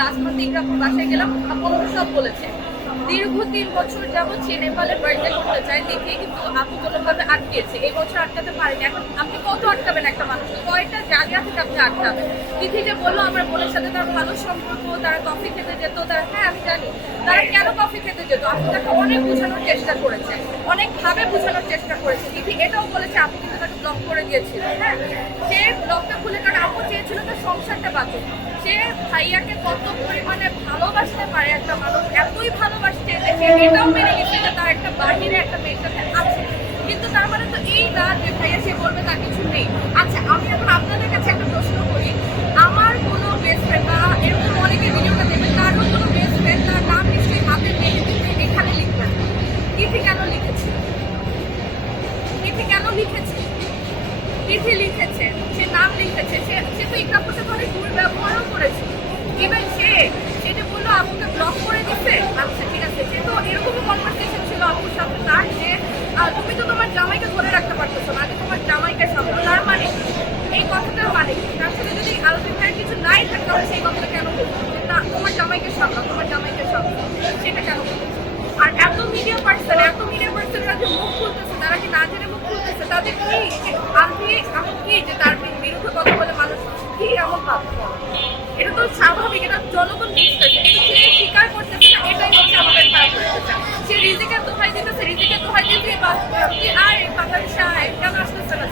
Last month ইকরাপুর বাসায় গেলাম, আপু সব বলেছে। দীর্ঘ 3 বছর যাবত সে নেপালে বার্থডে করতে চায়, দেখে কিন্তু আপু কোনোভাবে আটকেছে। এই বছর আটকাতে পারেনি। এখন আপনি কত আটকাবেন একটা মানুষ? কয়টা জায়গা থেকে আপনি আটকাবেন? তিথি যে বললো আমার বোনের সাথে তার ভালো সম্পর্ক, তারা কফি খেতে যেত, তারা, হ্যাঁ আমি জানি তারা কেন কফি খেতে যেত। আপু তাকে অনেক বোঝানোর চেষ্টা করেছে, অনেকভাবে বোঝানোর চেষ্টা করেছে। তিথি এটাও বলেছে আপু কিন্তু তাকে ব্লক করে দিয়েছিল। হ্যাঁ, সে ব্লকটা খুলে, কারণ আপু চেয়েছিল তার সংসারটা বাঁচুক। সে ভাইয়াকে কত পরিমাণে ভালোবাসতে পারে একটা মানুষ, এতই ভালোবাসতে যে সে এটাও মেনে নিচ্ছে যে তার একটা বাহিরে একটা মেয়ের সাথে আছে। কিন্তু তার মানে তো এই না যে ভাইয়া সে বলবে তার কিছু নেই। আচ্ছা, আমি এখন আপনাদের কাছে একটা প্রশ্ন করি, আমার কোনো বেস্ট ফ্রেন্ড বা এরকম অনেকে ভিডিওটা দেবে, তারও কোনো বেস্ট ফ্রেন্ড তার নাম নিশ্চয়ই হাতে মেহেদিতে এখানে লিখবেন। তিথি কেন লিখেছে? তিথি কেন লিখেছে? তিথি লিখেছে, সে নাম লিখেছে, সে তো ইকরাপুর সাথে অনেক দুর্ব্যবহারও করেছে। ইভেন সেটা বললো আপুকে ব্লক করে দিচ্ছে। আচ্ছা ঠিক আছে, সে তো এরকমই কনভারসেশন ছিল আপুর সাথে তার যে তুমি তো তোমার জামাইকে ধরে রাখতে পারতেছো না, আগে তোমার জামাইকে সামলো। তার মানে এই কথাটার মানে তার সাথে যদি আলোচনা কিছু নাই থাকে তাহলে সেই কথাটা কেন বলবো না তোমার জামাইকে সামলো, তোমার জামাইকে সামলো, সেটা কেন বলবো? আর এত মিডিয়া পার্সনরা যে মুখ খুলতেছে, তারা কি না জেনে মুখ খুলতেছে? তাদের কি আমি কি যে তার বিরুদ্ধে কথা বলে মানুষ কি এমন ভাবছে? এটা তো স্বাভাবিক, এটা জনগণ বুঝতেছে, কিন্তু সে স্বীকার করতেছে না। এটাই হচ্ছে আমাদের খারাপ করতেছে। সে রিজিকের দোহাই দিতেছে, রিজিকের দোহাই দিতে আর বাংলাদেশে কেন আসতেছে না?